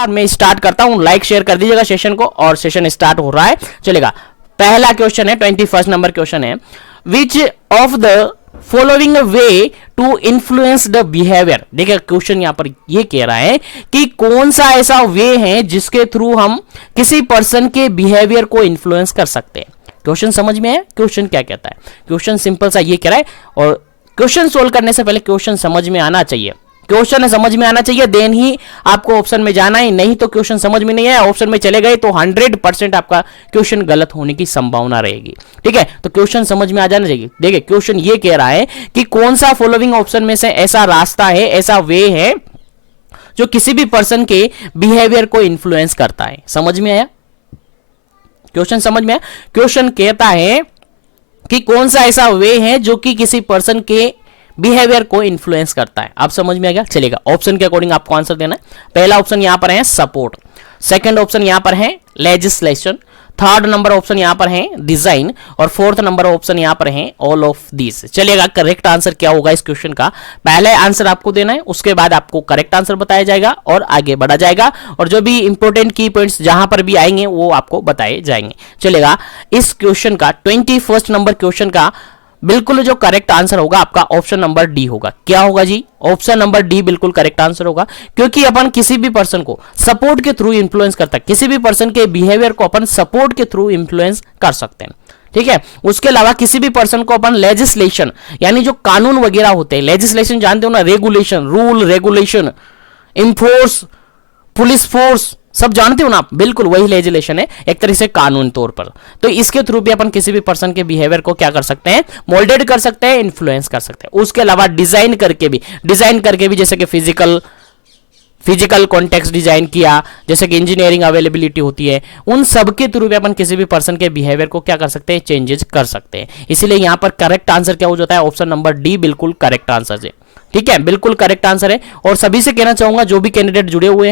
चलेगा, मैं स्टार्ट करता हूं, लाइक शेयर कर दीजिएगा सेशन को, और सेशन स्टार्ट हो रहा है। चलेगा, पहला क्वेश्चन है 21 नंबर क्वेश्चन है, which of the following way to influence the behaviour. देखिए क्वेश्चन यहां पर ये कह रहा है कि कौन सा ऐसा वे है जिसके थ्रू हम किसी पर्सन के बिहेवियर को इन्फ्लुएंस कर सकते हैं। क्वेश्चन समझ में है, क्वेश्चन क्या कहता है? क्वेश्चन सिंपल सा ये कह रहा है, और क्वेश्चन सोल्व करने से पहले क्वेश्चन समझ में आना चाहिए, क्वेश्चन समझ में आना चाहिए, देन ही आपको ऑप्शन में जाना है, नहीं तो क्वेश्चन समझ में नहीं आया, ऑप्शन में चले गए तो 100% आपका क्वेश्चन गलत होने की संभावना रहेगी। ठीक है, तो क्वेश्चन समझ में आ जाना चाहिए। देखिए क्वेश्चन ये कह रहा है कि कौन सा फॉलोइंग ऑप्शन में से ऐसा रास्ता है, ऐसा वे है जो किसी भी पर्सन के बिहेवियर को इन्फ्लुएंस करता है। समझ में आया? क्वेश्चन समझ में आया? क्वेश्चन कहता है कि कौन सा ऐसा वे है जो कि किसी पर्सन के बिहेवियर को इन्फ्लुएंस करता है। आप समझ में आ गया? चलेगा, ऑप्शन के अकॉर्डिंग आपको आंसर देना है। पहला ऑप्शन यहां पर है सपोर्ट, सेकंड ऑप्शन यहां पर है लेजिस्लेशन, थर्ड नंबर ऑप्शन यहां पर है डिजाइन, और फोर्थ नंबर ऑप्शन यहां पर है ऑल ऑफ दिस। चलिएगा, करेक्ट आंसर क्या होगा इस क्वेश्चन का? पहले आंसर आपको देना है, उसके बाद आपको करेक्ट आंसर बताया जाएगा और आगे बढ़ा जाएगा, और जो भी इंपॉर्टेंट की पॉइंट्स जहां पर भी आएंगे वो आपको बताए जाएंगे। चलेगा, इस क्वेश्चन का 21 नंबर क्वेश्चन का बिल्कुल जो करेक्ट आंसर होगा आपका ऑप्शन नंबर डी होगा। क्या होगा जी? ऑप्शन नंबर डी बिल्कुल करेक्ट आंसर होगा, क्योंकि अपन किसी भी पर्सन को सपोर्ट के थ्रू इंफ्लुएंस करता है, किसी भी पर्सन के बिहेवियर को अपन सपोर्ट के थ्रू इंफ्लुएंस कर सकते हैं। ठीक है, उसके अलावा किसी भी पर्सन को अपन लेजिस्लेशन, यानी जो कानून वगैरह होते हैं, लेजिस्लेशन जानते हो ना, regulation, rule regulation, enforce, police force, सब जानते हो ना आप, बिल्कुल वही लेजिस्लेशन है, एक तरह से कानून तौर पर। तो इसके थ्रू भी अपन किसी भी पर्सन के बिहेवियर को क्या कर सकते हैं? मोल्डेड कर सकते हैं, इन्फ्लुएंस कर सकते हैं। उसके अलावा डिजाइन करके भी जैसे कि फिजिकल कॉन्टेक्स्ट डिजाइन किया, जैसे कि इंजीनियरिंग अवेलेबिलिटी होती है, उन सब के थ्रू भी अपन किसी भी पर्सन के बिहेवियर को क्या कर सकते हैं? चेंजेस कर सकते हैं। इसीलिए यहां पर करेक्ट आंसर क्या हो जाता है? ऑप्शन नंबर डी बिल्कुल करेक्ट आंसर है। ठीक है, बिल्कुल करेक्ट आंसर है। और सभी से कहना चाहूंगा, जो भी कैंडिडेट जुड़े हुए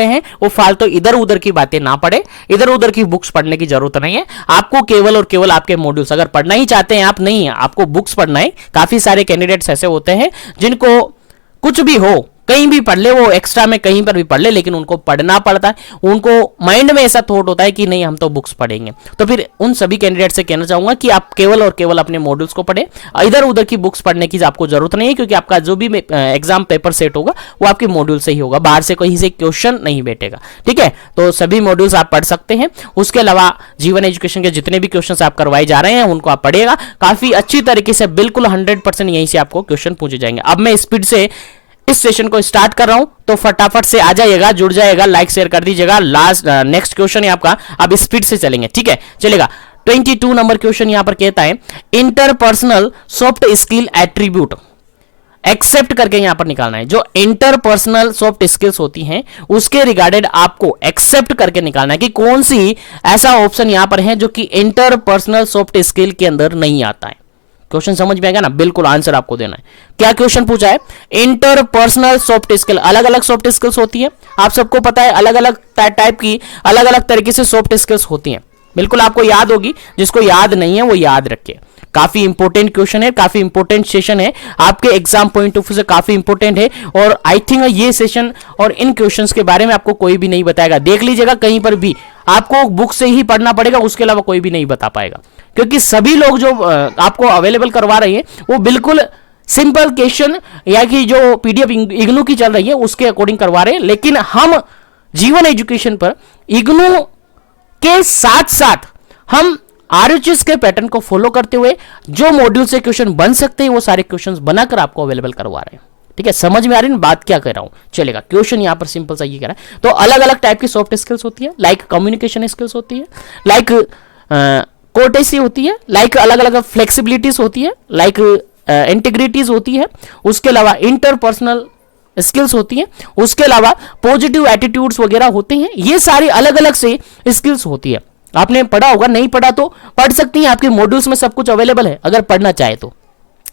हैं वो फालतू इधर उधर की बातें ना पढ़े, इधर उधर की बुक्स पढ़ने की जरूरत नहीं है। आपको केवल और केवल आपके मॉड्यूल्स अगर पढ़ना ही चाहते हैं आप, नहीं है आपको बुक्स पढ़ना है। काफी सारे कैंडिडेट्स ऐसे होते हैं जिनको कुछ भी हो, कहीं भी पढ़ ले, वो एक्स्ट्रा में कहीं पर भी पढ़ ले, लेकिन उनको पढ़ना पड़ता है, उनको माइंड में ऐसा थॉट होता है कि नहीं हम तो बुक्स पढ़ेंगे। तो फिर उन सभी कैंडिडेट से कहना चाहूंगा कि आप केवल और केवल अपने मॉड्यूल्स को पढ़ें, इधर उधर की बुक्स पढ़ने की आपको जरूरत नहीं है, क्योंकि आपका जो भी एग्जाम पेपर सेट होगा वो आपके मॉड्यूल से ही होगा, बाहर से कहीं से क्वेश्चन नहीं बैठेगा। ठीक है, तो सभी मॉड्यूल्स आप पढ़ सकते हैं। उसके अलावा जीवन एजुकेशन के जितने भी क्वेश्चन आप करवाए जा रहे हैं उनको आप पढ़िएगा काफी अच्छी तरीके से, बिल्कुल 100% यहीं से आपको क्वेश्चन पूछे जाएंगे। अब मैं स्पीड से इस सेशन को स्टार्ट कर रहा हूं, तो फटाफट से आ जाइएगा, जुड़ जाइएगा, लाइक शेयर कर दीजिएगा। लास्ट नेक्स्ट क्वेश्चन है आपका, अब स्पीड से चलेंगे। ठीक है, चलेगा। 22 नंबर क्वेश्चन यहां पर कहता है, interpersonal soft skill attribute except करके यहां पर निकालना है। जो इंटरपर्सनल सॉफ्ट स्किल्स होती हैं उसके रिगार्डेड आपको एक्सेप्ट करके निकालना है कि कौन सी ऐसा ऑप्शन यहां पर है जो कि इंटरपर्सनल सॉफ्ट स्किल के अंदर नहीं आता है। क्वेश्चन समझ में आएगा ना? बिल्कुल आंसर आपको देना है। क्या क्वेश्चन पूछा है? इंटरपर्सनल सॉफ्ट स्किल, अलग अलग सॉफ्ट स्किल्स होती है, आप सबको पता है, अलग अलग टाइप की, अलग अलग तरीके से सॉफ्ट स्किल्स होती हैं, बिल्कुल आपको याद होगी। जिसको याद नहीं है वो याद रखे, काफी इंपॉर्टेंट क्वेश्चन है, काफी इंपॉर्टेंट सेशन है, आपके एग्जाम पॉइंट ऑफ व्यू से काफी इंपॉर्टेंट है। और आई थिंक ये सेशन और इन क्वेश्चंस के बारे में आपको कोई भी नहीं बताएगा। देख लीजिएगा, कहीं पर भी आपको बुक से ही पढ़ना पड़ेगा, उसके अलावा कोई भी नहीं बता पाएगा, क्योंकि सभी लोग जो आपको अवेलेबल करवा रहे हैं वो बिल्कुल सिंपल क्वेश्चन या कि जो पीडीएफ इग्नू की चल रही है उसके अकॉर्डिंग करवा रहे हैं। लेकिन हम जीवन एजुकेशन पर इग्नू के साथ साथ हम आरएचएस के पैटर्न को फॉलो करते हुए जो मॉड्यूल से क्वेश्चन बन सकते हैं वो सारे क्वेश्चन बनाकर आपको अवेलेबल करवा रहे हैं। ठीक है, समझ में आ रही है बात क्या कह रहा हूं? चलेगा, क्वेश्चन यहां पर सिंपल सा ये कह रहा है। तो अलग अलग टाइप की सॉफ्ट स्किल्स होती है, लाइक कम्युनिकेशन स्किल्स होती है, लाइक कोर्टेसी होती है, लाइक अलग अलग फ्लेक्सिबिलिटीज होती है, लाइक इंटीग्रिटीज होती है, उसके अलावा इंटरपर्सनल स्किल्स होती हैं, उसके अलावा पॉजिटिव एटीट्यूड्स वगैरह होते हैं। ये सारी अलग अलग से स्किल्स होती है। आपने पढ़ा होगा, नहीं पढ़ा तो पढ़ सकती हैं, आपके मॉड्यूल्स में सब कुछ अवेलेबल है अगर पढ़ना चाहे तो।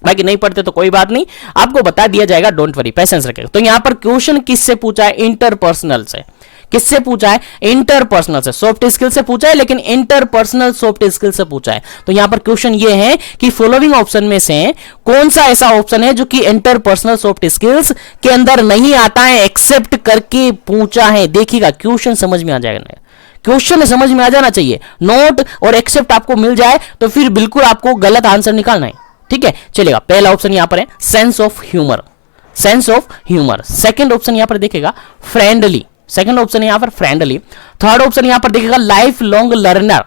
बाकी नहीं पढ़ते तो कोई बात नहीं, आपको बता दिया जाएगा, डोंट वरी, पेशेंस रखेगा। तो यहां पर क्वेश्चन किससे पूछा है? इंटरपर्सनल से। किससे पूछा है? इंटरपर्सनल से। सॉफ्ट स्किल से पूछा है लेकिन इंटरपर्सनल सॉफ्ट स्किल से पूछा है। तो यहां पर क्वेश्चन ये है कि फॉलोइंग ऑप्शन में से कौन सा ऐसा ऑप्शन है जो कि इंटरपर्सनल सॉफ्ट स्किल्स के अंदर नहीं आता है, एक्सेप्ट करके पूछा है। देखिएगा क्वेश्चन समझ में आ जाएगा, क्वेश्चन समझ में आ जाना चाहिए। नोट और एक्सेप्ट आपको मिल जाए तो फिर बिल्कुल आपको गलत आंसर निकालना है, ठीक है। चलेगा, पहला ऑप्शन यहां पर है sense of humour, sense of humour. Second option यहां पर देखेगा फ्रेंडली, सेकंड ऑप्शन यहां पर फ्रेंडली। थर्ड ऑप्शन यहां पर देखेगा life long learner,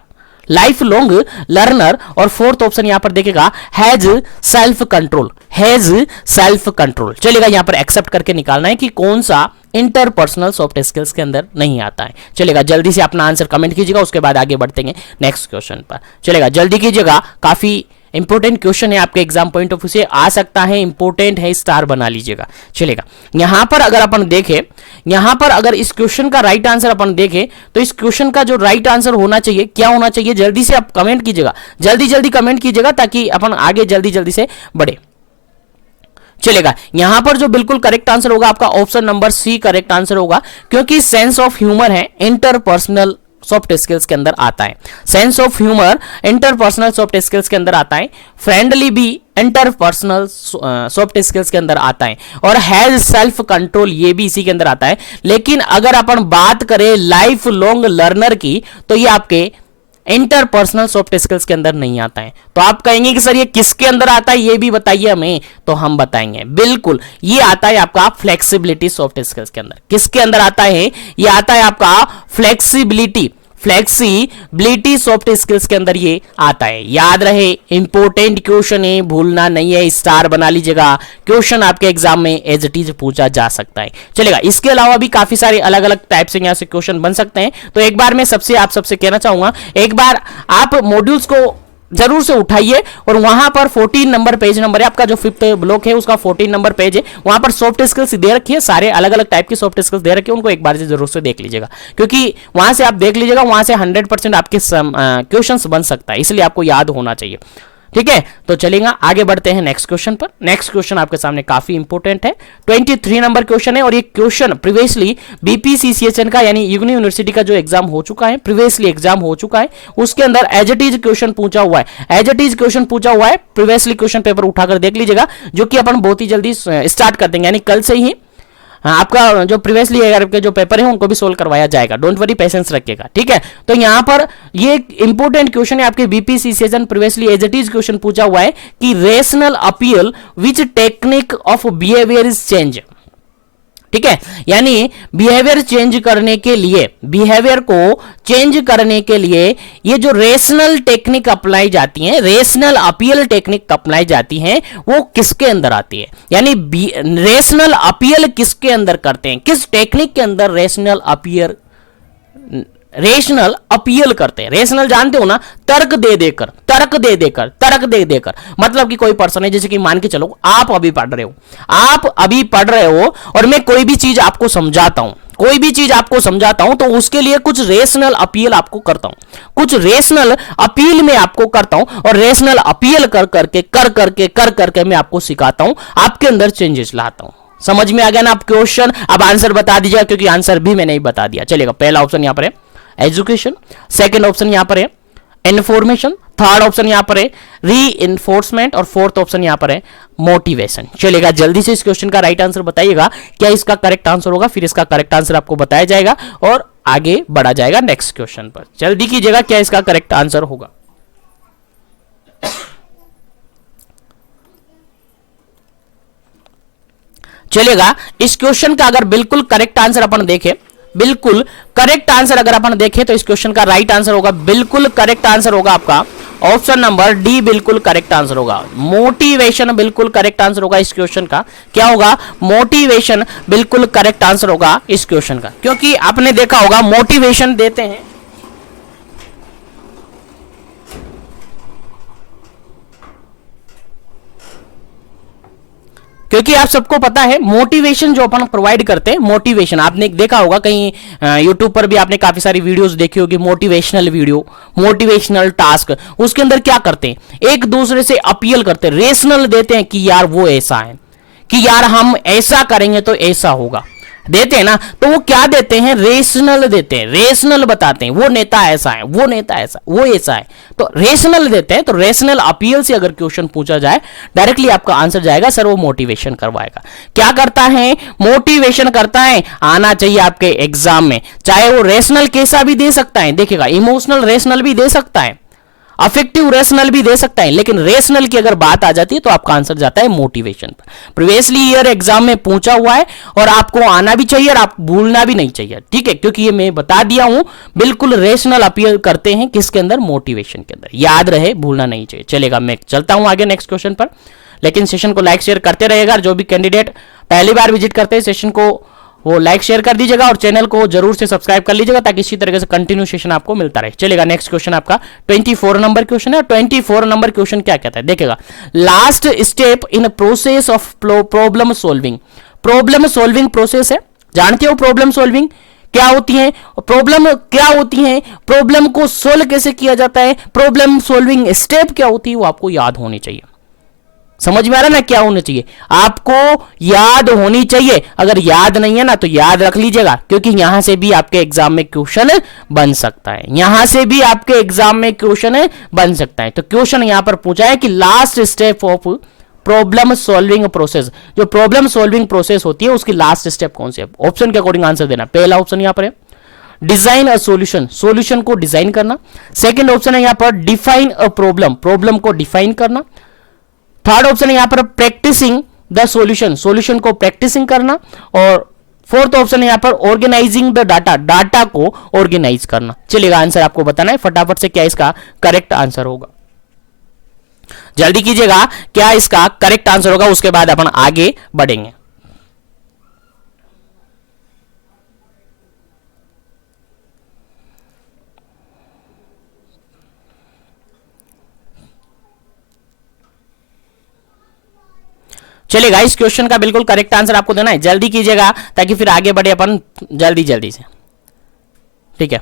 life long learner. और फोर्थ ऑप्शन यहां पर देखेगा has self control, has self control. चलेगा, यहां पर एक्सेप्ट करके निकालना है कि कौन सा इंटरपर्सनल सॉफ्ट स्किल्स के अंदर नहीं आता है। चलेगा, जल्दी से अपना आंसर कमेंट कीजिएगा, उसके बाद आगे बढ़ते हैं नेक्स्ट क्वेश्चन पर। चलेगा, जल्दी कीजिएगा, काफी इंपोर्टेंट क्वेश्चन है, आपके एग्जाम पॉइंट ऑफ व्यू से आ सकता है, इंपोर्टेंट है, स्टार बना लीजिएगा। चलेगा, यहां पर अगर अपन देखें, यहां पर अगर इस क्वेश्चन का राइट आंसर अपन देखें तो इस क्वेश्चन का जो राइट आंसर होना चाहिए, क्या होना चाहिए, जल्दी से आप कमेंट कीजिएगा, जल्दी जल्दी कमेंट कीजिएगा ताकि अपन आगे जल्दी जल्दी से बढ़े। चलेगा, यहां पर जो बिल्कुल करेक्ट आंसर होगा आपका option number C correct answer होगा, क्योंकि सेंस ऑफ ह्यूमर है इंटरपर्सनल सॉफ्ट स्किल्स के अंदर आता है। Sense of humour interpersonal soft skills के अंदर आता है, फ्रेंडली भी इंटरपर्सनल सॉफ्ट स्किल्स के अंदर आता है, और हैज सेल्फ कंट्रोल ये भी इसी के अंदर आता है। लेकिन अगर अपन बात करें लाइफ लॉन्ग लर्नर की तो ये आपके इंटरपर्सनल सॉफ्ट स्किल्स के अंदर नहीं आता है। तो आप कहेंगे कि सर ये किसके अंदर आता है, ये भी बताइए हमें, तो हम बताएंगे बिल्कुल ये आता है आपका फ्लेक्सिबिलिटी सॉफ्ट स्किल्स के अंदर। किसके अंदर आता है? ये आता है आपका फ्लेक्सिबिलिटी, फ्लेक्सिबिलिटी सॉफ्ट स्किल्स के अंदर ये आता है। याद रहे, इंपॉर्टेंट क्वेश्चन है, भूलना नहीं है, स्टार बना लीजिएगा। क्वेश्चन आपके एग्जाम में एज इट इज पूछा जा सकता है। चलेगा, इसके अलावा भी काफी सारे अलग अलग टाइप से यहां से क्वेश्चन बन सकते हैं। तो एक बार मैं आप सबसे कहना चाहूंगा, एक बार आप मॉड्यूल्स को जरूर से उठाइए और वहां पर 14 नंबर पेज नंबर है आपका, जो 5th ब्लॉक है उसका 14 नंबर पेज है, वहां पर सॉफ्ट स्किल्स दे रखी है, सारे अलग अलग टाइप की सॉफ्ट स्किल्स दे रखी है, उनको एक बार से जरूर से देख लीजिएगा, क्योंकि वहां से आप देख लीजिएगा, वहां से 100% आपके क्वेश्चंस बन सकता है, इसलिए आपको याद होना चाहिए, ठीक है। तो चलेगा, आगे बढ़ते हैं नेक्स्ट क्वेश्चन पर। नेक्स्ट क्वेश्चन आपके सामने काफी इंपॉर्टेंट है, 23 नंबर क्वेश्चन है, और ये क्वेश्चन प्रीवियसली बीपीसीसीएचएन का यानी यूनी यूनिवर्सिटी का जो एग्जाम हो चुका है, प्रीवियसली एग्जाम हो चुका है, उसके अंदर एज इट इज क्वेश्चन पूछा हुआ है, एज इट इज क्वेश्चन पूछा हुआ है। प्रीवियसली क्वेश्चन पेपर उठाकर देख लीजिएगा, जो कि अपन बहुत ही जल्दी स्टार्ट कर देंगे, यानी कल से ही आपका जो प्रीवियसली के जो पेपर है उनको भी सोल्व करवाया जाएगा। डोंट वरी, पेशेंस रखिएगा, ठीक है। तो यहां पर ये इंपॉर्टेंट क्वेश्चन है आपके BPC session, previously as it is question पूछा हुआ है कि rational appeal which technique of behaviour is change, ठीक है। यानी बिहेवियर चेंज करने के लिए, बिहेवियर को चेंज करने के लिए ये जो रेशनल टेक्निक अप्लाई जाती है, रेशनल अपील टेक्निक अप्लाई जाती है, वो किसके अंदर आती है? यानी रेशनल अपील किसके अंदर करते हैं, किस टेक्निक के अंदर रेशनल अपील, रेशनल अपील करते हैं। रेशनल जानते हो ना, तर्क दे देकर, तर्क दे देकर, तर्क दे देकर, मतलब कि कोई पर्सन है, जैसे कि मान के चलो आप अभी पढ़ रहे हो, आप अभी पढ़ रहे हो और मैं कोई भी चीज आपको समझाता हूं, कोई भी चीज आपको समझाता हूं, तो उसके लिए कुछ रेशनल अपील आपको करता हूं, कुछ रेशनल अपील में आपको करता हूं, और रेशनल अपील कर करके मैं आपको सिखाता हूं, आपके अंदर चेंजेस लाता हूं। समझ में आ गया ना आप क्वेश्चन? अब आंसर बता दीजिएगा, क्योंकि आंसर भी मैंने ही बता दिया। चलेगा, पहला ऑप्शन यहां पर है एजुकेशन, सेकंड ऑप्शन यहां पर है इन्फॉर्मेशन, थर्ड ऑप्शन यहां पर है री इन्फोर्समेंट, और फोर्थ ऑप्शन यहां पर है मोटिवेशन। चलेगा, जल्दी से इस क्वेश्चन का राइट आंसर बताइएगा, क्या इसका करेक्ट आंसर होगा, फिर इसका करेक्ट आंसर आपको बताया जाएगा और आगे बढ़ा जाएगा नेक्स्ट क्वेश्चन पर। जल्दी कीजिएगा, क्या इसका करेक्ट आंसर होगा। चलेगा, इस क्वेश्चन का अगर बिल्कुल करेक्ट आंसर अपन देखें, बिल्कुल करेक्ट आंसर अगर अपन देखें तो इस क्वेश्चन का राइट आंसर होगा, बिल्कुल करेक्ट आंसर होगा आपका ऑप्शन नंबर डी, बिल्कुल करेक्ट आंसर होगा। मोटिवेशन बिल्कुल करेक्ट आंसर होगा इस क्वेश्चन का। क्या होगा? मोटिवेशन बिल्कुल करेक्ट आंसर होगा इस क्वेश्चन का, क्योंकि आपने देखा होगा मोटिवेशन देते हैं, क्योंकि आप सबको पता है मोटिवेशन जो अपन प्रोवाइड करते हैं, मोटिवेशन आपने देखा होगा कहीं यूट्यूब पर भी आपने काफी सारी वीडियोस देखी होगी, मोटिवेशनल वीडियो, मोटिवेशनल टास्क, उसके अंदर क्या करते हैं, एक दूसरे से अपील करते हैं, रेशनल देते हैं कि यार वो ऐसा है, कि यार हम ऐसा करेंगे तो ऐसा होगा, देते हैं ना, तो वो क्या देते हैं, रेशनल देते हैं, रेशनल बताते हैं, वो नेता ऐसा है, वो नेता ऐसा, वो ऐसा है, तो रेशनल देते हैं। तो रेशनल अपील से अगर क्वेश्चन पूछा जाए डायरेक्टली आपका आंसर जाएगा सर वो मोटिवेशन करवाएगा। क्या करता है, मोटिवेशन करता है, आना चाहिए आपके एग्जाम में। चाहे वो रेशनल कैसा भी दे सकता है, देखिएगा इमोशनल रेशनल भी दे सकता है, अफेक्टिव रेशनल भी दे सकता है, लेकिन रेशनल की अगर बात आ जाती है तो आपका आंसर जाता है मोटिवेशन पर। प्रीवियसली ईयर एग्जाम में पूछा हुआ है और आपको आना भी चाहिए और आप भूलना भी नहीं चाहिए, ठीक है, क्योंकि ये मैं बता दिया हूं, बिल्कुल रेशनल अपील करते हैं किसके अंदर, मोटिवेशन के अंदर, याद रहे, भूलना नहीं चाहिए। चलेगा, मैं चलता हूं आगे नेक्स्ट क्वेश्चन पर, लेकिन सेशन को लाइक शेयर करते रहेगा। जो भी कैंडिडेट पहली बार विजिट करते हैं सेशन को वो लाइक शेयर कर दीजिएगा और चैनल को जरूर से सब्सक्राइब कर लीजिएगा ताकि इसी तरीके से कंटिन्यू सेशन आपको मिलता रहे। चलेगा, नेक्स्ट क्वेश्चन आपका 24 नंबर क्वेश्चन है। 24 नंबर क्वेश्चन क्या कहता है, देखिएगा, last step in process of problem solving. Problem solving process है, जानते हो प्रॉब्लम सॉल्विंग क्या होती है, प्रॉब्लम क्या होती है, प्रॉब्लम को सोल्व कैसे किया जाता है, प्रॉब्लम सॉल्विंग स्टेप क्या होती है, वो आपको याद होनी चाहिए। समझ में आ रहा है ना, क्या होना चाहिए, आपको याद होनी चाहिए। अगर याद नहीं है ना तो याद रख लीजिएगा, क्योंकि यहां से भी आपके एग्जाम में क्वेश्चन बन सकता है, यहां से भी आपके एग्जाम में क्वेश्चन बन सकता है। तो क्वेश्चन यहां पर पूछा है कि last step of problem solving process, जो प्रॉब्लम सॉल्विंग प्रोसेस होती है उसकी लास्ट स्टेप कौन सी है, ऑप्शन के अकॉर्डिंग आंसर देना। पहला ऑप्शन यहां पर है डिजाइन अ सॉल्यूशन, सॉल्यूशन को डिजाइन करना। सेकंड ऑप्शन है यहां पर डिफाइन अ प्रॉब्लम, प्रॉब्लम को डिफाइन करना। थर्ड ऑप्शन है यहां पर प्रैक्टिसिंग द सॉल्यूशन, सॉल्यूशन को प्रैक्टिसिंग करना। और फोर्थ ऑप्शन है यहां पर ऑर्गेनाइजिंग द डाटा, डाटा को ऑर्गेनाइज करना। चलिएगा, आंसर आपको बताना है फटाफट से क्या इसका करेक्ट आंसर होगा, जल्दी कीजिएगा, क्या इसका करेक्ट आंसर होगा, उसके बाद अपन आगे बढ़ेंगे। चलिएगा, इस क्वेश्चन का बिल्कुल करेक्ट आंसर आपको देना है, जल्दी कीजिएगा ताकि फिर आगे बढ़े अपन जल्दी जल्दी से, ठीक है।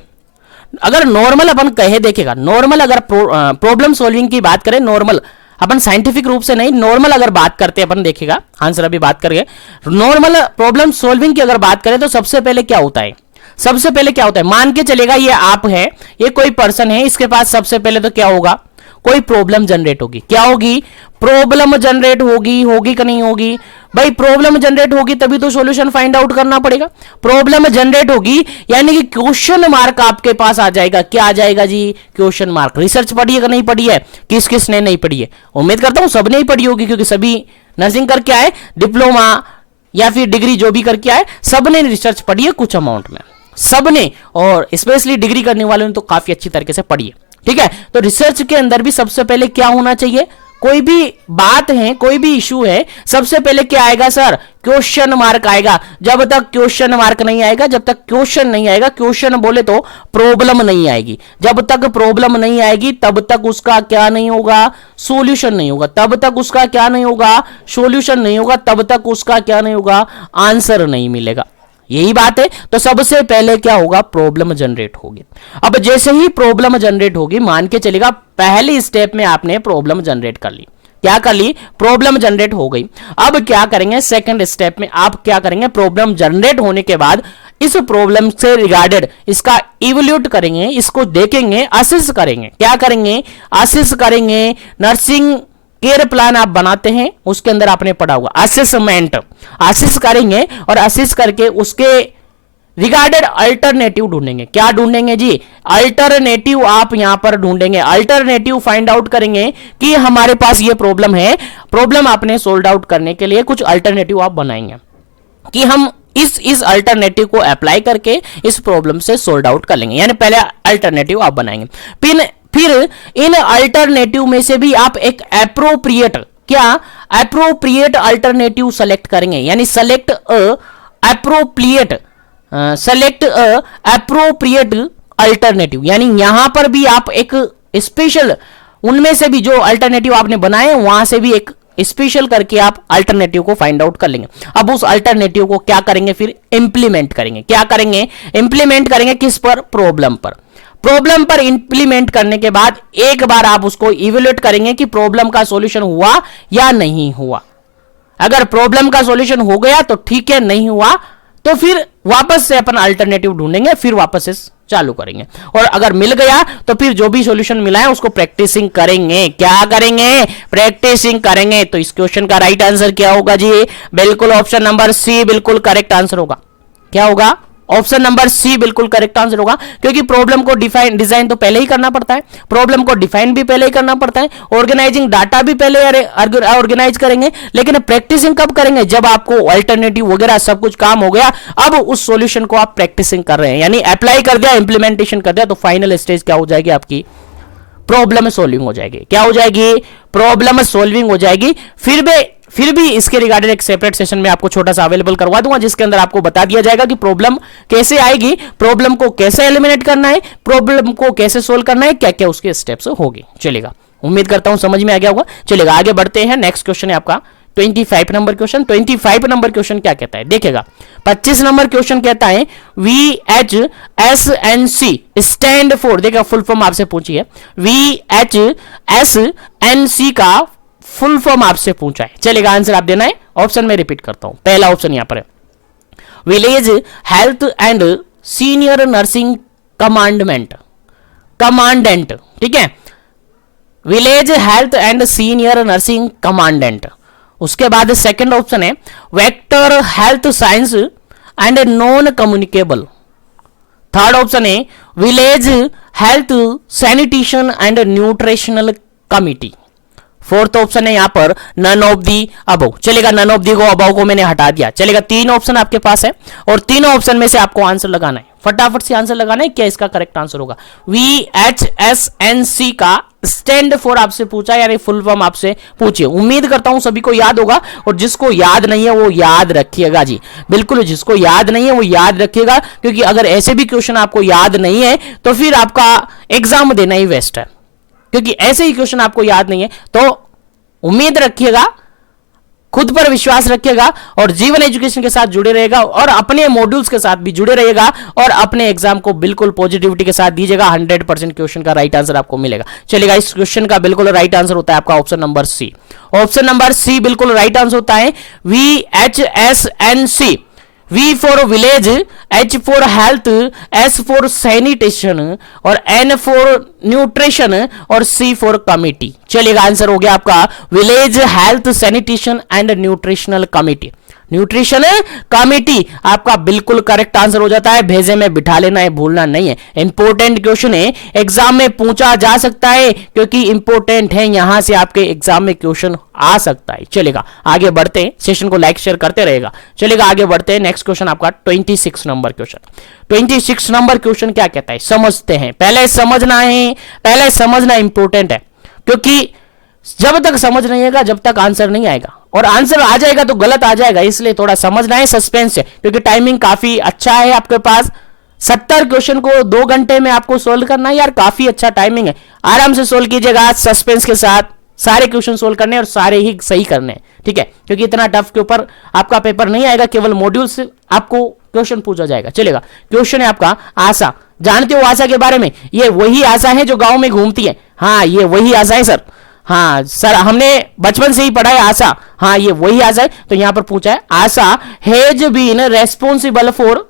अगर नॉर्मल अपन कहे, देखिएगा नॉर्मल अगर प्रॉब्लम सॉल्विंग की बात करें, नॉर्मल अपन साइंटिफिक रूप से नहीं, नॉर्मल अगर बात करते हैं अपन, देखिएगा आंसर अभी बात करेंगे। नॉर्मल प्रॉब्लम सॉल्विंग की अगर बात करें तो सबसे पहले क्या होता है, सबसे पहले क्या होता है, मान के चलेगा ये आप है, ये कोई पर्सन है, इसके पास सबसे पहले तो क्या होगा, कोई प्रॉब्लम जनरेट होगी। क्या होगी, प्रॉब्लम जनरेट होगी, होगी कि नहीं होगी भाई, प्रॉब्लम जनरेट होगी तभी तो सॉल्यूशन फाइंड आउट करना पड़ेगा। प्रॉब्लम जनरेट होगी यानी कि क्वेश्चन मार्क आपके पास आ जाएगा। क्या आ जाएगा जी, क्वेश्चन मार्क। रिसर्च पढ़ी है कि नहीं पढ़ी है, किस किस ने नहीं पढ़ी है, उम्मीद करता हूं सबने ही पढ़ी होगी, क्योंकि सभी नर्सिंग करके आए, डिप्लोमा या फिर डिग्री जो भी करके आए, सबने रिसर्च पढ़ी है कुछ अमाउंट में, सबने, और स्पेशली डिग्री करने वालों ने तो काफी अच्छी तरीके से पढ़ी है, ठीक है। तो रिसर्च के अंदर भी सबसे पहले क्या होना चाहिए, कोई भी बात है, कोई भी इशू है, सबसे पहले क्या आएगा सर, क्वेश्चन मार्क आएगा। जब तक क्वेश्चन मार्क नहीं आएगा, जब तक क्वेश्चन नहीं आएगा, क्वेश्चन बोले तो प्रॉब्लम नहीं आएगी, जब तक प्रॉब्लम नहीं आएगी तब तक उसका क्या नहीं होगा, सॉल्यूशन नहीं होगा, तब तक उसका क्या नहीं होगा, सॉल्यूशन नहीं होगा, तब तक उसका क्या नहीं होगा, आंसर नहीं मिलेगा। यही बात है। तो सबसे पहले क्या होगा, प्रॉब्लम जनरेट होगी। अब जैसे ही प्रॉब्लम जनरेट होगी, मान के चलेगा पहली स्टेप में आपने प्रॉब्लम जनरेट कर ली, क्या कर ली, प्रॉब्लम जनरेट हो गई। अब क्या करेंगे, सेकंड स्टेप में आप क्या करेंगे, प्रॉब्लम जनरेट होने के बाद इस प्रॉब्लम से रिगार्डेड इसका इवैल्यूएट करेंगे, इसको देखेंगे, असेस करेंगे। क्या करेंगे, असेस करेंगे। नर्सिंग केयर प्लान आप बनाते हैं, उसके अंदर आपने पढ़ा होगा असेसमेंट, असेस करेंगे और असेस करके उसके रिगार्डेड अल्टरनेटिव ढूंढेंगे। क्या ढूंढेंगे जी, अल्टरनेटिव आप यहां पर ढूंढेंगे, अल्टरनेटिव फाइंड आउट करेंगे कि हमारे पास ये प्रॉब्लम है, प्रॉब्लम आपने सोल्व आउट करने के लिए कुछ अल्टरनेटिव आप बनाएंगे कि हम इस अल्टरनेटिव को अप्लाई करके इस प्रॉब्लम से सोल्व आउट कर लेंगे। यानी पहले अल्टरनेटिव आप बनाएंगे, फिर इन अल्टरनेटिव में से भी आप एक एप्रोप्रिएट, क्या एप्रोप्रिएट अल्टरनेटिव सेलेक्ट करेंगे। यानी सेलेक्ट एप्रोप्रिएट अल्टरनेटिव, यानी यहां पर भी आप एक स्पेशल, उनमें से भी जो अल्टरनेटिव आपने बनाए वहां से भी एक स्पेशल करके आप अल्टरनेटिव को फाइंड आउट कर लेंगे। अब उस अल्टरनेटिव को क्या करेंगे, फिर इंप्लीमेंट करेंगे। क्या करेंगे, इंप्लीमेंट करेंगे किस पर, प्रॉब्लम पर। प्रॉब्लम पर इंप्लीमेंट करने के बाद एक बार आप उसको इवैल्यूएट करेंगे कि प्रॉब्लम का सॉल्यूशन हुआ या नहीं हुआ। अगर प्रॉब्लम का सॉल्यूशन हो गया तो ठीक है, नहीं हुआ तो फिर वापस से अपन अल्टरनेटिव ढूंढेंगे, फिर वापस से चालू करेंगे। और अगर मिल गया तो फिर जो भी सॉल्यूशन मिला है उसको प्रैक्टिसिंग करेंगे। क्या करेंगे? प्रैक्टिसिंग करेंगे। तो इस क्वेश्चन का राइट आंसर क्या होगा जी? बिल्कुल ऑप्शन नंबर सी बिल्कुल करेक्ट आंसर होगा। क्या होगा? ऑप्शन नंबर सी बिल्कुल करेक्ट आंसर होगा, क्योंकि प्रॉब्लम को डिजाइन तो पहले ही करना पड़ता है, प्रॉब्लम को डिफाइन भी पहले ही करना पड़ता है, ऑर्गेनाइजिंग डाटा भी पहले ऑर्गेनाइज करेंगे, लेकिन प्रैक्टिसिंग कब करेंगे? जब आपको अल्टरनेटिव वगैरह सब कुछ काम हो गया, अब उस सॉल्यूशन को आप प्रैक्टिसिंग कर रहे हैं, यानी अप्लाई कर दिया, इंप्लीमेंटेशन कर दिया, तो फाइनल स्टेज क्या हो जाएगी? आपकी प्रॉब्लम सॉल्विंग हो जाएगी। क्या हो जाएगी? प्रॉब्लम सॉल्विंग हो जाएगी। फिर भी इसके रिगार्डिंग एक सेपरेट सेशन में आपको छोटा सा अवेलेबल करवा दूंगा, जिसके अंदर आपको बता दिया जाएगा कि प्रॉब्लम कैसे आएगी, प्रॉब्लम को कैसे एलिमिनेट करना है, प्रॉब्लम को कैसे सोल्व करना है, क्या क्या उसके स्टेप्स होगी। चलेगा, उम्मीद करता हूं समझ में आ गया होगा। चलेगा, आगे बढ़ते हैं। नेक्स्ट क्वेश्चन है आपका 25 नंबर क्वेश्चन। 25 नंबर क्वेश्चन क्या कहता है? देखिएगा, 25 नंबर क्वेश्चन कहता है VHSNC स्टैंड फॉर, देखिए फुल फॉर्म आपसे पूछी है, VHSNC का फुल फॉर्म आपसे पूछा है। चलेगा, आंसर आप देना है। ऑप्शन में रिपीट करता हूं। पहला ऑप्शन यहां पर है village health and senior nursing commandant, ठीक है, village health and senior nursing commandant. उसके बाद सेकंड ऑप्शन है vector health science and non communicable. Third option है village health sanitation and nutritional committee. Fourth option है यहां पर नन ऑफ दी अबव। चलेगा, नन ऑफ दी को above को मैंने हटा दिया। चलेगा, तीन ऑप्शन आपके पास है और तीनों ऑप्शन में से आपको आंसर लगाना है। फटाफट से आंसर लगाना है, क्या इसका करेक्ट आंसर होगा। VHSNC का स्टैंड फॉर आपसे पूछा, यानी फुल फॉर्म आपसे पूछिए। उम्मीद करता हूं सभी को याद होगा, और जिसको याद नहीं है वो याद रखिएगा जी, बिल्कुल जिसको याद नहीं है वो याद रखिएगा, क्योंकि अगर ऐसे भी क्वेश्चन आपको याद नहीं है तो फिर आपका एग्जाम देना ही वेस्ट है, क्योंकि ऐसे ही क्वेश्चन आपको याद नहीं है। तो उम्मीद रखिएगा, खुद पर विश्वास रखिएगा और जीवन एजुकेशन के साथ जुड़े रहेगा और अपने मॉड्यूल्स के साथ भी जुड़े रहेगा और अपने एग्जाम को बिल्कुल पॉजिटिविटी के साथ दीजिएगा। 100% क्वेश्चन का राइट आंसर आपको मिलेगा। चलिएगा, इस क्वेश्चन का बिल्कुल राइट आंसर होता है आपका option number C. Option number C बिल्कुल राइट आंसर होता है VHSNC। V for village, H for health, S for sanitation और N फॉर न्यूट्रिशन और C फॉर कमिटी। चलिएगा, आंसर हो गया आपका village health sanitation and nutritional committee. Nutrition committee आपका बिल्कुल करेक्ट आंसर हो जाता है। भेजे में बिठा लेना है, भूलना नहीं है। इंपॉर्टेंट क्वेश्चन है, एग्जाम में पूछा जा सकता है, क्योंकि इंपॉर्टेंट है, यहां से आपके एग्जाम में क्वेश्चन आ सकता है। चलेगा, आगे बढ़ते हैं, सेशन को लाइक शेयर करते रहेगा। चलेगा, आगे बढ़ते हैं। नेक्स्ट क्वेश्चन आपका 26 नंबर क्वेश्चन। 26 नंबर क्वेश्चन क्या कहता है, समझते हैं। पहले समझना इंपॉर्टेंट है, क्योंकि जब तक समझ नहीं आएगा जब तक आंसर नहीं आएगा, और आंसर आ जाएगा तो गलत आ जाएगा, इसलिए थोड़ा समझना है, सस्पेंस है, क्योंकि टाइमिंग काफी अच्छा है आपके पास। 70 क्वेश्चन को 2 घंटे में आपको सोल्व करना है यार, काफी अच्छा टाइमिंग है। आराम से सोल्व कीजिएगा, सस्पेंस के साथ सारे क्वेश्चन सोल्व करने और सारे ही सही करने हैं, ठीक है, क्योंकि इतना टफ के ऊपर आपका पेपर नहीं आएगा, केवल मॉड्यूल से आपको क्वेश्चन पूछा जाएगा। चलेगा, क्वेश्चन है आपका आशा। जानते हो आशा के बारे में? ये वही आशा है जो गांव में घूमती है। हाँ, ये वही आशा है सर। हाँ सर, हमने बचपन से ही पढ़ा है आशा। हाँ, ये वही आशा है। तो यहां पर पूछा है आशा हैज बीन रेस्पॉन्सिबल फॉर,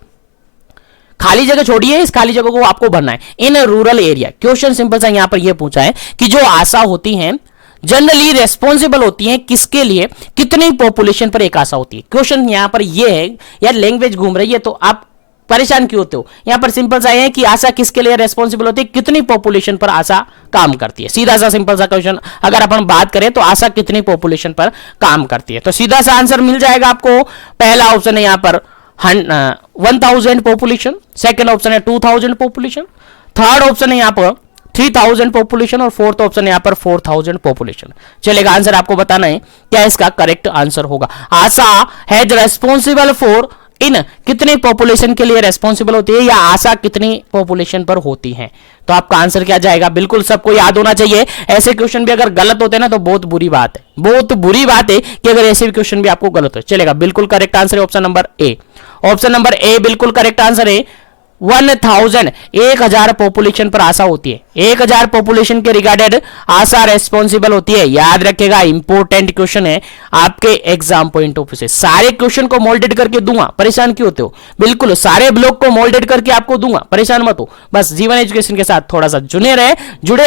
खाली जगह छोड़िए, इस खाली जगह को आपको भरना है, in rural area. Question simple सा यहां पर यह पूछा है कि जो आशा होती हैं जनरली रेस्पॉन्सिबल होती हैं किसके लिए, कितनी पॉपुलेशन पर एक आशा होती है। क्वेश्चन यहां पर यह है, यार लैंग्वेज घूम रही है तो आप परेशान क्यों होते हो। यहां पर सिंपल सा है कि आशा किसके लिए रेस्पॉन्सिबल होती है, कितनी पॉपुलेशन पर आशा काम करती है। सीधा सा सिंपल सा क्वेश्चन अगर अपन बात करें तो आशा कितनी पॉपुलेशन पर काम करती है, तो सीधा सा आंसर मिल जाएगा आपको। पहला ऑप्शन है यहां पर 1000 पॉपुलेशन, सेकंड ऑप्शन है 2000 पॉपुलेशन, थर्ड ऑप्शन है यहां पर 3000 पॉपुलेशन और फोर्थ ऑप्शन है यहां पर 4000 पॉपुलेशन। चलेगा, आंसर आपको बताना है क्या इसका करेक्ट आंसर होगा। आशा हैज रेस्पॉन्सिबल फॉर, इन कितनी पॉपुलेशन के लिए रेस्पॉन्सिबल होती है, या आशा कितनी पॉपुलेशन पर होती है। तो आपका आंसर क्या जाएगा, बिल्कुल सबको याद होना चाहिए। ऐसे क्वेश्चन भी अगर गलत होते हैं ना तो बहुत बुरी बात है, बहुत बुरी बात है कि अगर ऐसे भी क्वेश्चन भी आपको गलत हो। चलेगा, बिल्कुल करेक्ट आंसर है option number A. Option number A बिल्कुल करेक्ट आंसर है। 1000 1000 पॉपुलेशन पर आशा होती है, 1000 पॉपुलेशन के रिगार्डेड आशा रेस्पॉन्सिबल होती है। याद रखेगा, इंपॉर्टेंट क्वेश्चन है आपके एग्जाम पॉइंट ऑफ व्यू से। सारे क्वेश्चन को मोल्डेड करके दूंगा, परेशान क्यों होते हो? बिल्कुल सारे ब्लॉक को मोल्डेड करके आपको दूंगा, परेशान मत हो। बस जीवन एजुकेशन के साथ थोड़ा सा जुड़े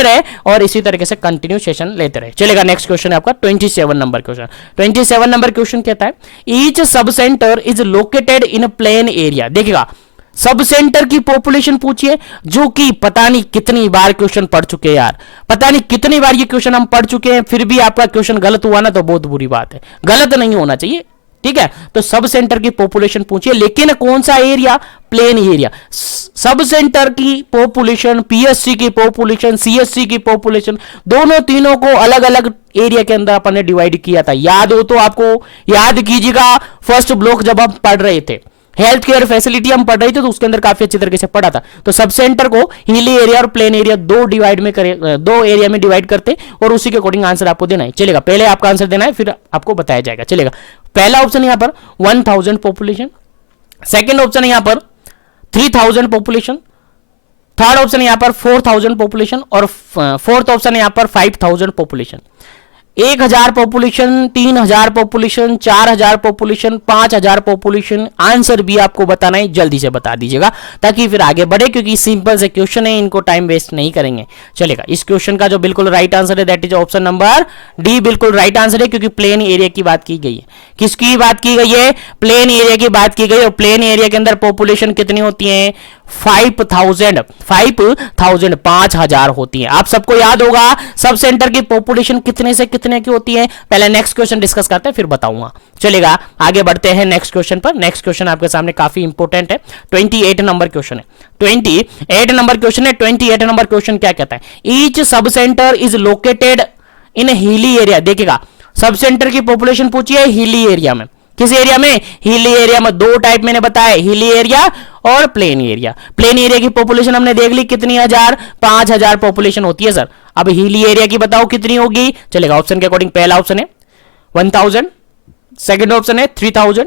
रहे और इसी तरीके से कंटिन्यू सेशन लेते रहे। चलेगा, नेक्स्ट क्वेश्चन है आपका 27 नंबर क्वेश्चन। 27 नंबर क्वेश्चन कहता है each sub centre is located in plain area. देखिएगा, सब सेंटर की पॉपुलेशन पूछिए, जो कि पता नहीं कितनी बार क्वेश्चन पढ़ चुके हैं यार, पता नहीं कितनी बार ये क्वेश्चन हम पढ़ चुके हैं, फिर भी आपका क्वेश्चन गलत हुआ ना तो बहुत बुरी बात है, गलत नहीं होना चाहिए, ठीक है। तो सब सेंटर की पॉपुलेशन पूछिए, लेकिन कौन सा area? Plain area. Sub centre की पॉपुलेशन, पीएससी की पॉपुलेशन, सीएससी की पॉपुलेशन, दोनों तीनों को अलग अलग एरिया के अंदर अपन ने डिवाइड किया था। याद हो तो आपको याद कीजिएगा, फर्स्ट ब्लॉक जब हम पढ़ रहे थे, हेल्थ केयर फैसिलिटी हम पढ़ रहे थे, तो उसके अंदर काफी अच्छी तरीके से पढ़ा था। तो सब सेंटर को हिली एरिया और प्लेन एरिया दो एरिया में डिवाइड करते और उसी के अकॉर्डिंग आंसर आपको देना है। चलेगा, पहले आपका आंसर देना है, फिर आपको बताया जाएगा। चलेगा, पहला ऑप्शन यहां पर 1000 पॉपुलेशन, सेकेंड ऑप्शन यहां पर 3000 पॉपुलेशन, थर्ड ऑप्शन यहां पर 4000 पॉपुलेशन और फोर्थ ऑप्शन यहां पर 5000 population. 1000 population, 3000 population, 4000 population, 5000 population, answer भी आपको बताना है, जल्दी से बता दीजिएगा ताकि फिर आगे बढ़े, क्योंकि सिंपल से क्वेश्चन है, इनको टाइम वेस्ट नहीं करेंगे। चलेगा, इस क्वेश्चन का जो बिल्कुल राइट आंसर है that is option number D, बिल्कुल राइट आंसर है, क्योंकि प्लेन एरिया की बात की गई है। किसकी बात की गई है? प्लेन एरिया की बात की गई है। और प्लेन एरिया के अंदर पॉपुलेशन कितनी होती है? 5000 5000 होती है। आप सबको याद होगा सब सेंटर की पॉपुलेशन कितने से कितने की होती है। पहले नेक्स्ट क्वेश्चन डिस्कस करते हैं, फिर बताऊंगा। चलेगा, आगे बढ़ते हैं नेक्स्ट क्वेश्चन पर। नेक्स्ट क्वेश्चन आपके सामने काफी इंपॉर्टेंट है, 28 नंबर क्वेश्चन है। 28 नंबर क्वेश्चन है। 28 नंबर क्वेश्चन क्या कहता है? Each sub centre is located in hilly area. देखिएगा, सब सेंटर की पॉपुलेशन पूछी है हिली एरिया में। किस एरिया में? हिली एरिया में। दो टाइप मैंने बताया, हिली एरिया और प्लेन एरिया। प्लेन एरिया की पॉपुलेशन हमने देख ली कितनी, 5000 पॉपुलेशन होती है सर। अब हिली एरिया की बताओ कितनी होगी। चलेगा, ऑप्शन के अकॉर्डिंग पहला ऑप्शन है 1000, सेकंड ऑप्शन है 3000,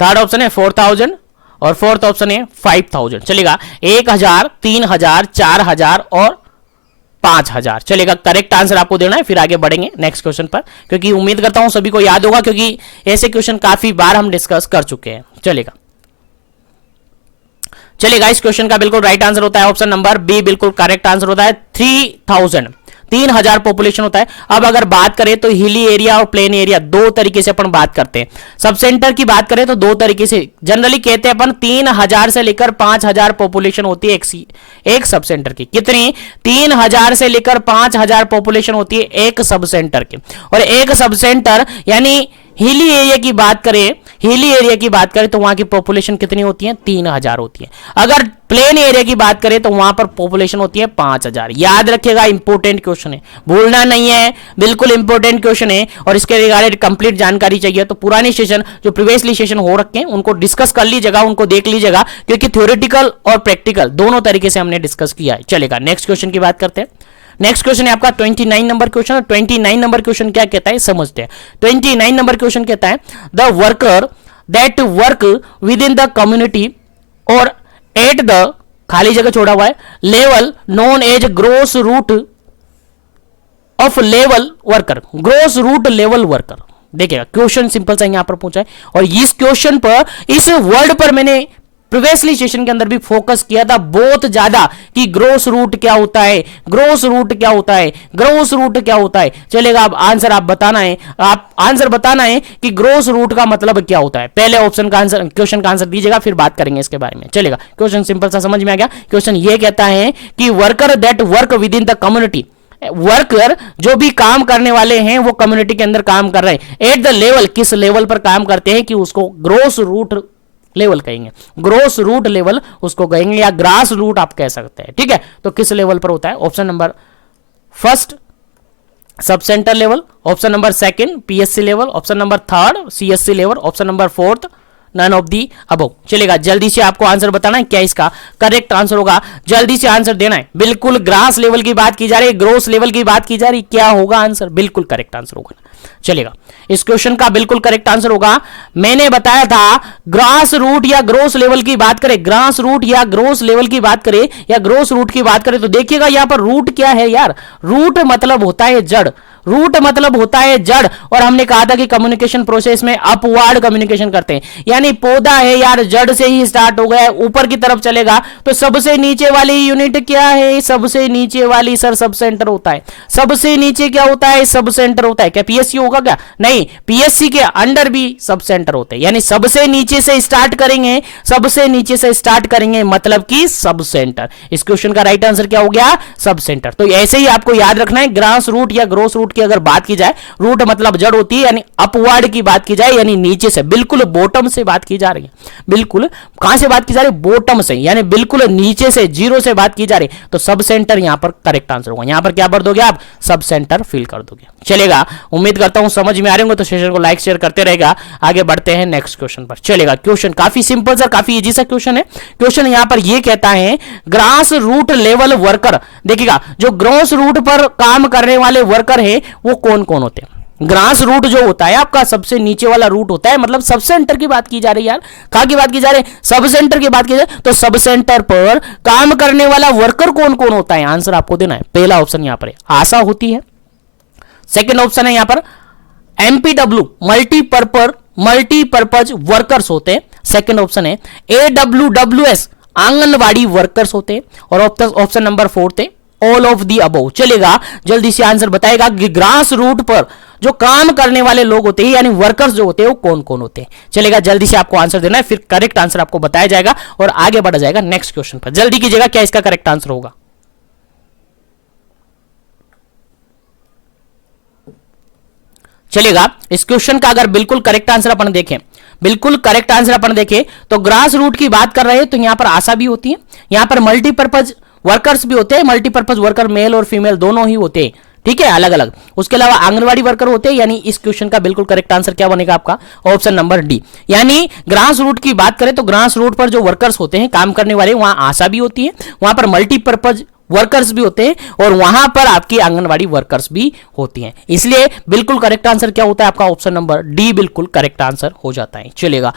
थर्ड ऑप्शन है 4000 और फोर्थ ऑप्शन है 5000। चलेगा, 1000, 3000, 4000 और 5000। चलेगा, करेक्ट आंसर आपको देना है, फिर आगे बढ़ेंगे नेक्स्ट क्वेश्चन पर, क्योंकि उम्मीद करता हूं सभी को याद होगा, क्योंकि ऐसे क्वेश्चन काफी बार हम डिस्कस कर चुके हैं। चलेगा, इस क्वेश्चन का बिल्कुल राइट आंसर होता है ऑप्शन नंबर बी, बिल्कुल करेक्ट आंसर होता है 3000 पॉपुलेशन होता है। अब अगर बात करें तो हिली एरिया और प्लेन एरिया दो तरीके से अपन बात करते हैं। सब सेंटर की बात करें तो दो तरीके से जनरली कहते हैं अपन, 3000 से लेकर 5000 पॉपुलेशन होती है एक सब सेंटर की। कितनी? 3000 से लेकर 5000 पॉपुलेशन होती है एक सब सेंटर की। और एक सब सेंटर यानी हिली एरिया की बात करें तो वहां की पॉपुलेशन कितनी होती है? 3000 होती है। अगर प्लेन एरिया की बात करें तो वहां पर पॉपुलेशन होती है 5000। याद रखिएगा, इंपॉर्टेंट क्वेश्चन है, भूलना नहीं है, बिल्कुल इंपॉर्टेंट क्वेश्चन है। और इसके रिगार्डेड कंप्लीट जानकारी चाहिए तो पुराने सेशन जो प्रीवियसली सेशन हो रखे हैं उनको डिस्कस कर लीजिएगा, उनको देख लीजिएगा, क्योंकि थ्योरेटिकल और प्रैक्टिकल दोनों तरीके से हमने डिस्कस किया है। चलेगा, नेक्स्ट क्वेश्चन की बात करते हैं। नेक्स्ट क्वेश्चन है आपका 29 नंबर क्वेश्चन। 29 नंबर क्वेश्चन क्या कहता है समझते हैं। 29 नंबर क्वेश्चन कहता है the worker that work with in the community और एट द खाली जगह छोड़ा हुआ है level known as gross root of level worker. Gross root level worker. देखिएगा, क्वेश्चन सिंपल सा यहां पर पूछा है और इस क्वेश्चन पर, इस वर्ड पर मैंने प्रीवियसली सेशन के अंदर भी फोकस किया था बहुत ज्यादा कि ग्रोस रूट क्या होता है, ग्रोस रूट क्या होता है, ग्रोस रूट क्या होता है। चलेगा, अब आंसर आप बताना है कि ग्रोस रूट का मतलब क्या होता है। पहले ऑप्शन का आंसर, क्वेश्चन का आंसर दीजिएगा, फिर बात करेंगे इसके बारे में। चलेगा, क्वेश्चन सिंपल सा समझ में आ गया। क्वेश्चन ये कहता है कि worker that work with in the community, worker जो भी काम करने वाले हैं वो कम्युनिटी के अंदर काम कर रहे हैं, एट द लेवल, किस लेवल पर काम करते हैं कि उसको ग्रोस रूट लेवल कहेंगे। ग्रोस रूट लेवल उसको कहेंगे या ग्रास रूट आप कह सकते हैं, ठीक है। तो किस लेवल पर होता है? Option number first sub centre level, option number second PSC level, option number third CSC level, option number fourth none of the above. चलेगा, जल्दी से आपको आंसर बताना है क्या इसका करेक्ट आंसर होगा, जल्दी से आंसर देना है। बिल्कुल ग्रास लेवल की बात की जा रही है, ग्रोस लेवल की बात की जा रही, क्या होगा आंसर, बिल्कुल करेक्ट आंसर होगा। चलेगा, इस क्वेश्चन का बिल्कुल करेक्ट आंसर होगा, मैंने बताया था ग्रास रूट या ग्रोस लेवल की बात करें, ग्रास रूट या ग्रोस लेवल की बात करें या ग्रोस रूट की बात करें तो देखिएगा यहां पर रूट क्या है यार, रूट मतलब होता है जड़, रूट मतलब होता है जड़। और हमने कहा था कि कम्युनिकेशन प्रोसेस में अपवर्ड कम्युनिकेशन करते हैं, यानी पौधा है यार जड़ से ही स्टार्ट हो गया, ऊपर की तरफ चलेगा तो सबसे नीचे वाली यूनिट क्या है, सबसे नीचे वाली सर सब सेंटर होता है, सबसे नीचे क्या होता है, सब सेंटर होता है। क्या पीएससी होगा क्या, नहीं, पीएससी के अंडर भी सब सेंटर होते हैं, यानी सबसे नीचे से स्टार्ट करेंगे, सबसे नीचे से स्टार्ट करेंगे मतलब कि सब सेंटर। इस क्वेश्चन का राइट आंसर क्या हो गया, सब सेंटर। तो ऐसे ही आपको याद रखना है, ग्रास रूट या ग्रोस रूट की अगर बात की जाए, रूट मतलब जड़ होती है, यानी अपवर्ड की बात की जाए यानी नीचे से, बिल्कुल बॉटम से बात की जा रही है, बिल्कुल कहां से बात की जा रही है, बॉटम से, यानी बिल्कुल नीचे से, जीरो से बात की जा रही है, तो सब सेंटर यहां पर करेक्ट आंसर होगा। यहां पर क्या भर दोगे आप, सब सेंटर फिल कर दोगे। चलेगा, उम्मीद करता हूं समझ में आ रहे होंगे, तो सेशन को लाइक शेयर करते रहेगा। आगे बढ़ते हैं नेक्स्ट क्वेश्चन पर। चलेगा, क्वेश्चन काफी सिंपल सर, काफी इजी सा क्वेश्चन है। क्वेश्चन यहां पर यह कहता है ग्रास रूट लेवल वर्कर, देखिएगा जो ग्रास रूट पर काम करने वाले वर्कर है वो कौन कौन होते हैं। ग्रास रूट जो होता है आपका सबसे नीचे वाला रूट होता है, मतलब सब सेंटर की बात की जा रही है यार, कहां की बात की जा रही है, सब सेंटर की बात की जाए तो सब सेंटर पर काम करने वाला वर्कर कौन कौन होता है, आंसर आपको देना है। पहला ऑप्शन यहां पर है आशा होती है, सेकंड ऑप्शन है यहां पर एमपीडब्ल्यू मल्टीपर्पज वर्कर्स होते हैं, सेकंड ऑप्शन है एडब्ल्यूडब्ल्यूएस आंगनवाड़ी वर्कर्स होते हैं, और ऑप्शन नंबर फोर्थ है ऑल ऑफ दी अबव। चलेगा, जल्दी से आंसर बताएगा कि ग्रास रूट पर जो काम करने वाले लोग होते हैं यानी वर्कर्स जो होते हैं वो कौन कौन होते हैं। चलेगा, जल्दी से आपको आंसर देना है, फिर करेक्ट आंसर आपको बताया जाएगा और आगे बढ़ा जाएगा नेक्स्ट क्वेश्चन पर। जल्दी कीजिएगा, क्या इसका करेक्ट आंसर होगा। चलेगा, इस क्वेश्चन का अगर बिल्कुल करेक्ट आंसर अपन देखें, बिल्कुल करेक्ट आंसर अपन देखें तो ग्रास रूट की बात कर रहे हैं तो यहां पर आशा भी होती है, यहां पर मल्टीपर्पज वर्कर्स भी होते हैं, मल्टीपर्पज वर्कर मेल और फीमेल दोनों ही होते हैं, ठीक है, अलग अलग। उसके अलावा आंगनवाड़ी वर्कर होते हैं, यानी इस क्वेश्चन का बिल्कुल करेक्ट आंसर क्या बनेगा आपका, ऑप्शन नंबर डी। यानी ग्रास रूट की बात करें तो ग्रास रूट पर जो वर्कर्स होते हैं काम करने वाले, वहां आशा भी होती है, वहां पर मल्टीपर्पज वर्कर्स भी होते हैं और वहां पर आपकी आंगनवाड़ी वर्कर्स भी होती हैं। इसलिए बिल्कुल करेक्ट आंसर क्या होता है आपका, ऑप्शन नंबर डी बिल्कुल करेक्ट आंसर हो जाता है। चलेगा।